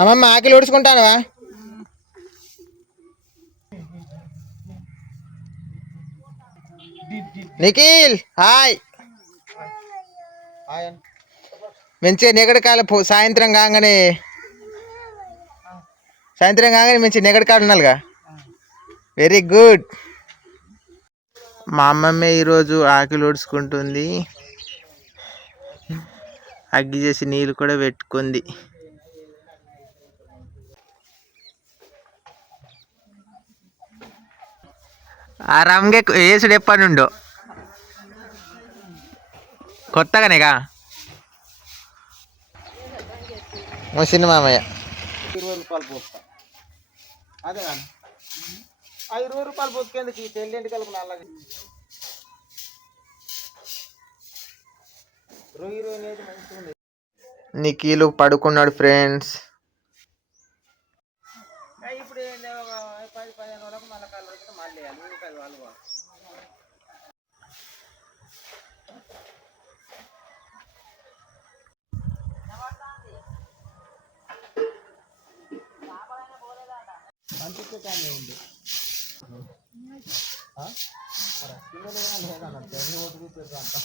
అమ్మమ్మ ఆకిలి ఊడ్చుకుంటానవా? నిఖిల్ హాయ్. మంచిగా నెగడకాయలు సాయంత్రం కాగానే మంచిగా నెగడకాయలు ఉండాలిగా. Very good. మా అమ్మమ్మ ఈరోజు ఆకిలి ఊడ్చుకుంటుంది. అగ్గి చేసి నీళ్ళు కూడా పెట్టుకుంది. ఆ రంగే వేసుడు ఎప్పటి నుండో కొత్తగానేగా. మా చిన్న మామయ్య 20 రూపాయలు పోస్తా. అదే కానీ ఆ 20 రూపాయలు పోసుకేందుకు ఈ తెల్లింటి కలుపు నల్లగా రొయ్యి అనేది మంచిగా ఉంది. నిఖిలు పడుకున్నాడు ఫ్రెండ్స్. ఇప్పుడు 10-15 వరకు మళ్ళీ కాళ్ళు పెడితే మళ్ళీ వేయాలి. అది వాళ్ళు పంపించే కానీ ఉంది. పిల్లలు లేదన్నట్టు ఓటు చూపేది అంతా